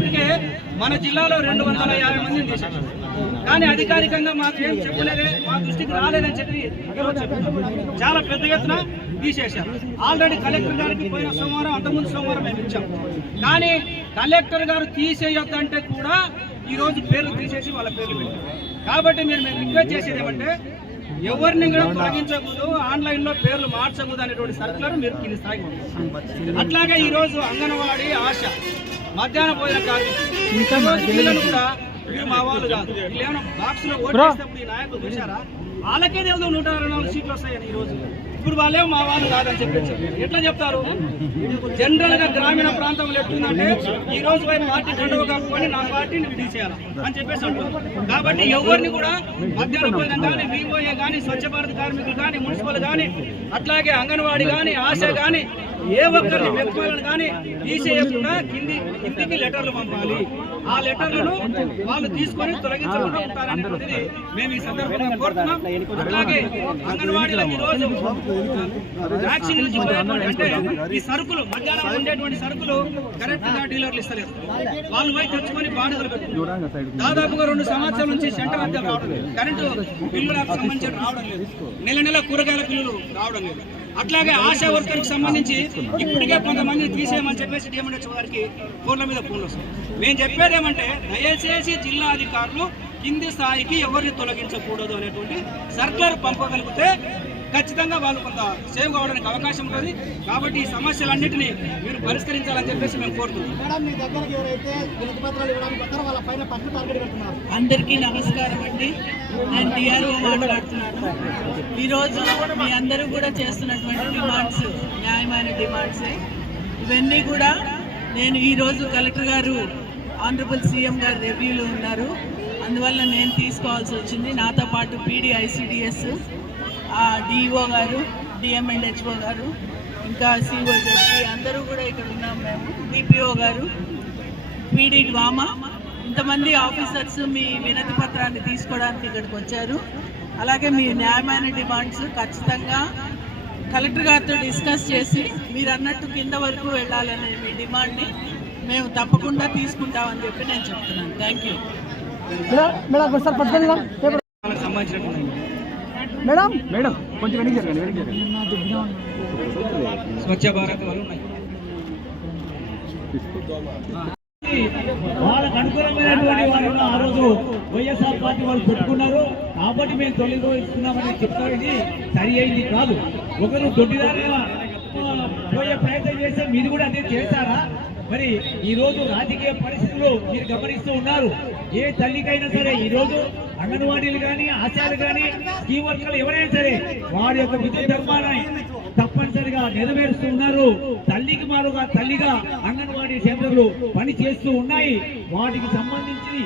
ఇప్పటికే మన జిల్లాలో రెండు వందల యాభై మందిని తీసేసారు కానీ అధికారికంగా మాకు ఏం చెప్పలేదే మా దృష్టికి రాలేదని చెప్పి చాలా పెద్ద ఎత్తున తీసేశారు. ఆల్రెడీ కలెక్టర్ గారికి పోయిన సోమవారం అంతకుముందు సోమవారం మేము ఇచ్చాం. కానీ కలెక్టర్ గారు తీసేయొద్దంటే కూడా ఈరోజు పేర్లు తీసేసి వాళ్ళ పేర్లు పెట్టారు. కాబట్టి మీరు మేము రిక్వెస్ట్ చేసేది ఏమంటే ఎవరిని కూడా తొలగించకూడదు ఆన్లైన్లో పేర్లు మార్చకూడదు అనేటువంటి సర్కులర్ మీరు కింది స్థాయికి అట్లాగే ఈరోజు అంగన్వాడీ ఆశ. మధ్యాహ్న భోజన కార్మికులు కూడా వీళ్ళు మా వాళ్ళు కాదు. బాక్స్లో ఓటు వేసినప్పుడు ఈ నాయకులు చూశారా? వాళ్ళకే తెలుసు నూట అరవై నాలుగు సీట్లు వస్తాయని ఈ రోజు. ఇప్పుడు వాళ్ళే మా వాళ్ళు కాదని చెప్పేసి. ఎట్లా చెప్తారు? జనరల్గా గ్రామీణ ప్రాంతంలో ఎట్లుందంటే ఈ రోజు పోయి పార్టీ కండువ కప్పుకొని నా పార్టీని తీసేయాలి అని చెప్పేసి అంటున్నారు. కాబట్టి ఎవరిని కూడా మధ్యాహ్న భోజనం కానీ వివోఏ కానీ స్వచ్ఛ భారత్ కార్మికులు కానీ మున్సిపల్ కానీ అట్లాగే అంగన్వాడీ కానీ ఆశ కానీ ఏ ఒక్కరిని మెప్పుకోవాలని కానీ తీసేయకుండా కింది కిందికి లెటర్లు పంపాలి. ఆ లెటర్లను వాళ్ళు తీసుకొని తొలగించకుండా ఉంటారనేటువంటిది మేము ఈ సందర్భంగా కోరుతున్నాం. అట్లాగే అంగన్వాడీలో ఈ వ్యాక్సిన్ అంటే ఈ సరుకులు మధ్యాహ్నం ఉండేటువంటి సరుకులు కరెక్ట్గా డీలర్లు ఇస్తలేదు వాళ్ళు పోయి తెచ్చుకొని బాడుగలు పెట్టుకుంటారు. దాదాపుగా రెండు సంవత్సరాల నుంచి సెంటర్ అంతా రావడం లేదు. కరెంటు బిల్లులకు సంబంధించి రావడం లేదు. నెల నెల కూరగాయల బిల్లులు రావడం లేదు. అట్లాగే ఆశా వర్కర్కి సంబంధించి ఇప్పటికే కొంతమంది తీసేయమని చెప్పేసి డిఎంఎస్ గారికి ఫోన్ల మీద ఫోన్లు వస్తాయి మేము చెప్పేది ఏమంటే దయచేసి జిల్లా అధికారులు కింది స్థాయికి ఎవరిని తొలగించకూడదు అనేటువంటి సర్కులర్ పంపగలిగితే ఖచ్చితంగా వాళ్ళు కొంత సేవ్ కావడానికి అవకాశం ఉంటుంది. కాబట్టి ఈ సమస్యలన్నింటినీ మీరు పరిష్కరించాలని చెప్పేసి మేము కోరుతున్నాం. మేడం మీ దగ్గరకు ఎవరైతే వినతి పత్రాలు ఇవ్వడానికి వస్తారో వాళ్ళ పైన ఫస్ట్ టార్గెట్ పెడుతున్నారు. అందరికీ నమస్కారం అండి. నేను డిఆర్ఓ మాట్లాడుతున్నాను. ఈరోజు మీ అందరూ కూడా చేస్తున్నటువంటి డిమాండ్స్ న్యాయమైన డిమాండ్సే. ఇవన్నీ కూడా నేను ఈరోజు కలెక్టర్ గారు ఆనరబుల్ సీఎం గారు రివ్యూలో ఉన్నారు. అందువల్ల నేను తీసుకోవాల్సి వచ్చింది. నాతో పాటు పీడీ ఐసిడిఎస్ డిఈఓ గారు డిఎంఎండ్హెచ్ఓ గారు ఇంకా సిఓ జడ్పి అందరూ కూడా ఇక్కడ ఉన్నాం మేము. డిపిఓ గారు పీడీ డ్వామా ఇంతమంది ఆఫీసర్స్ మీ వినతి పత్రాన్ని తీసుకోవడానికి ఇక్కడికి వచ్చారు. అలాగే మీ న్యాయమైన డిమాండ్స్ ఖచ్చితంగా కలెక్టర్ గారితో డిస్కస్ చేసి మీరు అన్నట్టు కింద వరకు వెళ్ళాలనే మీ డిమాండ్ని మేము తప్పకుండా తీసుకుంటామని చెప్పి నేను చెప్తున్నాను. Thank you madam madam? Madam కొంచెం వెనక్కి జరగండి వెనక్కి జరగండి. స్వచ్ఛ భారత్ వాళ్ళు ఉన్నాయి. వాళ్ళకు అనుకూలమైనటువంటి వాళ్ళు ఆ రోజు వైఎస్ఆర్ పార్టీ వాళ్ళు పెట్టుకున్నారు. కాబట్టి మేము తొలగిస్తున్నామని చెప్తారు ఇది సరి అయింది కాదు. ఒకరు దొడ్డిదారిగా పోయే ప్రయత్నం చేస్తే మీరు కూడా అదే చేశారా? మరి ఈ రోజు రాజకీయ పరిస్థితులు మీరు గమనిస్తూ ఉన్నారు. ఏ తల్లికైనా సరే ఈ రోజు అంగన్వాడీలు కానీ ఆశాలు కానీ ఈ వర్కర్లు ఎవరైనా సరే వారి యొక్క విద్యుత్ ధర్మాన్ని తప్పనిసరిగా నెరవేరుస్తున్నారు. తల్లికి మారుగా తల్లిగా అంగన్వాడీ సెంటర్లు పని చేస్తూ ఉన్నాయి. వాటికి సంబంధించి